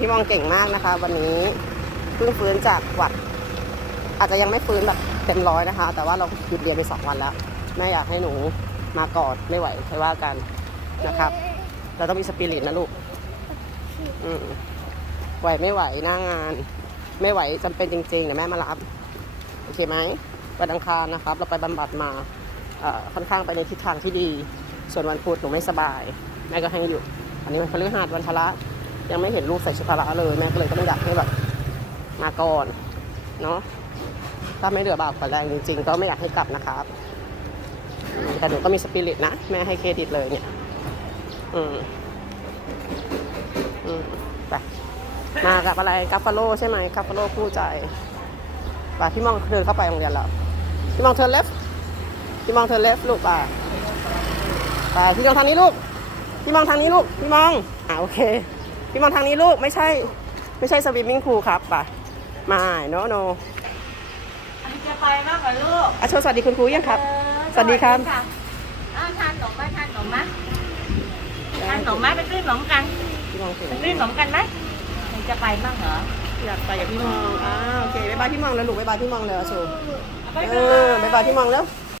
พี่มองเก่งมากนะคะ วันนี้เพิ่งฟื้นจากหวัด อาจจะยังไม่ฟื้นแบบเต็มร้อยนะคะ แต่ว่าเราหยุดเรียนไปสองวันแล้ว แม่อยากให้หนูมาก่อนไม่ไหวใครว่ากันนะครับ เราต้องมีสปิริตนะลูกอืมไหวไม่ไหวหน้างาน ไม่ไหวจำเป็นจริงๆเดี๋ยวแม่มารับโอเคไหมวันอังคารนะครับ เราไปบำบัดมาค่อนข้างไปในทิศทางที่ดี ส่วนวันพุธหนูไม่สบายแม่ก็ให้หยุดอันนี้มันพฤหัสวันพระ ยังไม่เห็นลูกใส่ชุดพละเลยแม่ก็เลยต้องอยากให้แบบมาก่อนเนาะถ้าไม่เหลือบากกว่าแรงจริงๆ ก็ไม่อยากให้กลับนะครับ แต่หนูก็มีสปิริตนะ แม่ให้เครดิตเลยเนี่ย อืม อืมไปมากับอะไรกัฟฟาโลใช่ไหมกัฟฟาโลคู่ใจไปพี่มองเดินเข้าไปโรงเรียนแล้วพี่มองเธอเลฟพี่มองเธอเลฟลูกไปไปพี่มองทางนี้ลูกพี่มองทางนี้ลูกพี่มองอ่าโอเค พี่มองทางนี้ลูกไม่ใช่ ไม่ใช่สวิมมิ่งพูลครับไปมาโนโนอันนี้จะไปมากกว่าลูกอะโชว์สวัสดีคุณครูยังครับเออสวัสดีครับะอ้าวทานขนมไหมทานขนมไหมทานขนมไหมไปซื้อขนมกันพี่มองเก่งไปซื้อขนมกันไหมมันจะไปบ้างเหรออยากไปกับพี่มองอ่าโอเคบ๊ายบายพี่มองแล้วลูกบ๊ายบายพี่มองเลยอะโชว์เอาไปเอเลยอบ๊ายบายพี่มองแล้วบ